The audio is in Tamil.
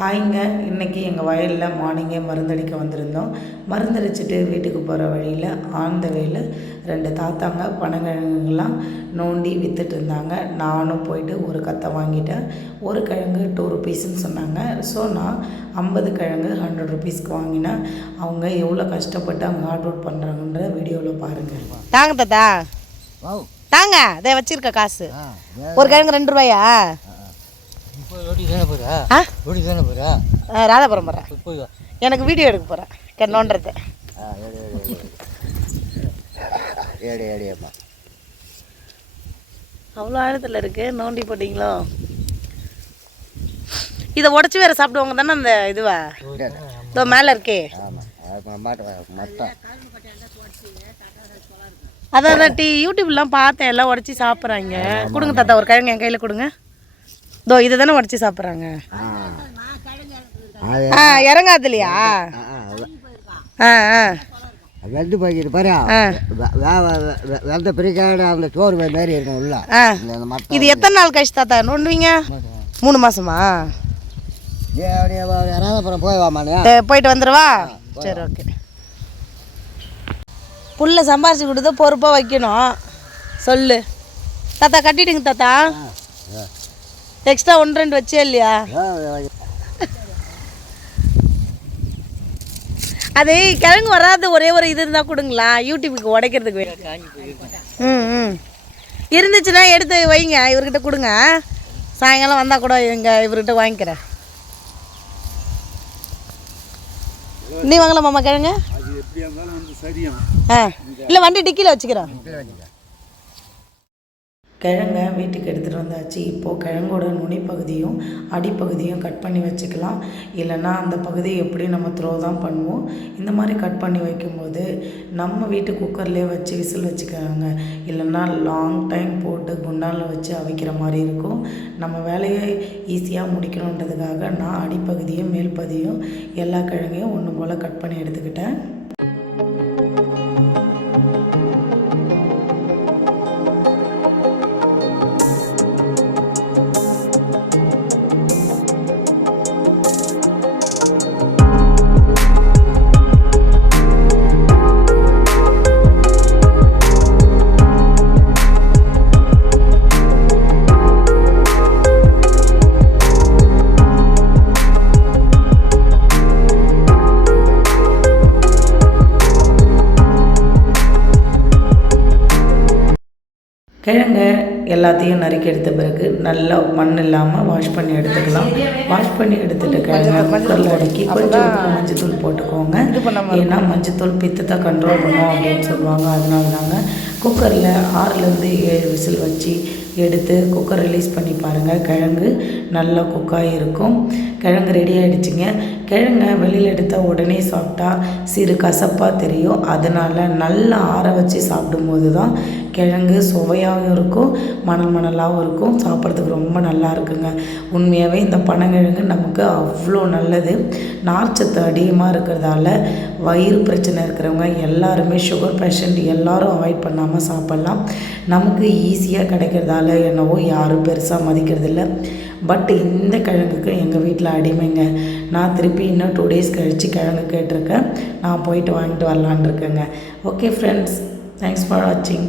ஹாய்ங்க, இன்றைக்கி எங்கள் வயலில் மார்னிங்கே மருந்தடிக்க வந்திருந்தோம். மருந்தடிச்சிட்டு வீட்டுக்கு போகிற வழியில் ஆன் த வேல 2 தாத்தாங்க பனங்கிழங்குலாம் நோண்டி விற்றுட்டு இருந்தாங்க. நானும் போயிட்டு ஒரு கத்தை வாங்கிட்டேன். ஒரு கிழங்கு 2 ருபீஸ்ன்னு சொன்னாங்க. ஸோ நான் 50 கிழங்கு 100 ருபீஸ்க்கு வாங்கினேன். அவங்க எவ்வளோ கஷ்டப்பட்டு அவங்க ஹார்ட் ஒர்க் பண்ணுறாங்கன்ற வீடியோவில் பாருங்கள். தாங்க தாத்தா, தாங்க அதை வச்சிருக்க காசு. ஒரு கிழங்கு 2 ரூபாயா? ராதாபுரம் போகிறேன், எனக்கு வீடியோ எடுக்க போகிறேன் நோண்டுறது. அவ்வளோ ஆழத்தில் இருக்கு, நோண்டி போட்டிங்களோ? இதை உடச்சி வேற சாப்பிடுவாங்க தானே அந்த இதுவா? இதோ மேலே இருக்கே, அதான் யூடியூப்லாம் பார்த்தேன், எல்லாம் உடச்சி சாப்பிட்றாங்க. கொடுங்க தாத்தா, ஒரு கிழங்கு என் கையில் கொடுங்க. இதோ இதை தானே உடச்சி சாப்பிட்றாங்க. இறங்காது இல்லையா? வெந்து போய்கிட்டு பாரு, வெந்த பிரிக்காடு அந்த சோறு மாதிரி இருக்கும் உள்ள. இது எத்தனை நாள் கழிச்சு தாத்தா நோண்டுவீங்க? 3 மாசமா? ராதாபுரம் போய் வாமானே, போயிட்டு வந்துடுவா. சரி, ஓகே. புல்லை சம்பாரிச்சு கொடுத்து பொறுப்பாக வைக்கணும். சொல்லு தாத்தா, கட்டிட்டுங்க தாத்தா. எக்ஸ்ட்ரா 1-2 வச்சே இல்லையா? அது கிழங்கு வராது, ஒரே ஒரு இது இருந்தால் கொடுங்களா, யூடியூபுக்கு உடைக்கிறதுக்கு. இருந்துச்சுன்னா எடுத்து வைங்க, இவர்கிட்ட கொடுங்க. சாயங்காலம் வந்தால் கூட இவர்கிட்ட வாங்கிக்கிறேன். நீ வாங்கலாம் மாமா கிழங்கு? இல்லை, வண்டி டிக்கியில் வச்சுக்கிறேன். கிழங்கை வீட்டுக்கு எடுத்துகிட்டு வந்தாச்சு. இப்போது கிழங்கோட நுனி பகுதியும் அடிப்பகுதியும் கட் பண்ணி வச்சுக்கலாம். இல்லைன்னா அந்த பகுதியை எப்படி நம்ம த்ரோ தான் பண்ணுவோம். இந்த மாதிரி கட் பண்ணி வைக்கும்போது நம்ம வீட்டு குக்கர்லேயே வச்சு விசில் வச்சுக்கிறாங்க. இல்லைன்னா லாங் டைம் போட்டு குண்டானில் வச்சு அவிக்கிற மாதிரி இருக்கும். நம்ம வேலையை ஈஸியாக முடிக்கணுன்றதுக்காக நான் அடிப்பகுதியும் மேல் பகுதியும் எல்லா கிழங்கையும் ஒன்று போல் கட் பண்ணி எடுத்துக்கிட்டேன். கிழங்கை எல்லாத்தையும் நறுக்கி எடுத்த பிறகு நல்லா மண் இல்லாமல் வாஷ் பண்ணி எடுத்துக்கலாம். வாஷ் பண்ணி எடுத்துகிட்டு கிழங்கை குக்கரில் அடக்கி கொஞ்சம் உப்பு மஞ்சத்தூள் போட்டுக்கோங்க. ஏன்னா மஞ்சத்தூள் பித்தத்தை கண்ட்ரோல் பண்ணும் அப்படின்னு சொல்லுவாங்க. அதனால தாங்க குக்கரில் 6லேருந்து 7 விசில் வச்சு எடுத்து குக்கர் ரிலீஸ் பண்ணி பாருங்கள். கிழங்கு நல்லா குக்காகி இருக்கும். கிழங்கு ரெடி ஆகிடுச்சிங்க. கிழங்கை வெளியில் எடுத்தால் உடனே சாப்பிட்டா சிறு கசப்பாக தெரியும். அதனால் நல்லா ஆற வச்சு சாப்பிடும்போது தான் கிழங்கு சுவையாகவும் இருக்கும், மணல் மணலாகவும் இருக்கும். சாப்பிட்றதுக்கு ரொம்ப நல்லா இருக்குங்க. உண்மையாகவே இந்த பனங்கிழங்கு நமக்கு அவ்வளோ நல்லது. நார்ச்சத்து அதிகமாக இருக்கிறதால வயிறு பிரச்சனை இருக்கிறவங்க எல்லாருமே, சுகர் பேஷண்ட் எல்லோரும் அவாய்ட் பண்ணாமல் சாப்பிட்லாம். நமக்கு ஈஸியாக கிடைக்கிறதால என்னவோ யாரும் பெருசாக மதிக்கிறதில்ல. பட் இந்த கிழங்குக்கு எங்கள் வீட்டில் அடிமைங்க. நான் திருப்பி இன்னும் 2 டேஸ் கழித்து கிழங்கு கேட்டிருக்கேன். நான் போயிட்டு வாங்கிட்டு வரலான் இருக்கேங்க. ஓகே ஃப்ரெண்ட்ஸ், தேங்க்ஸ் ஃபார் வாட்சிங்.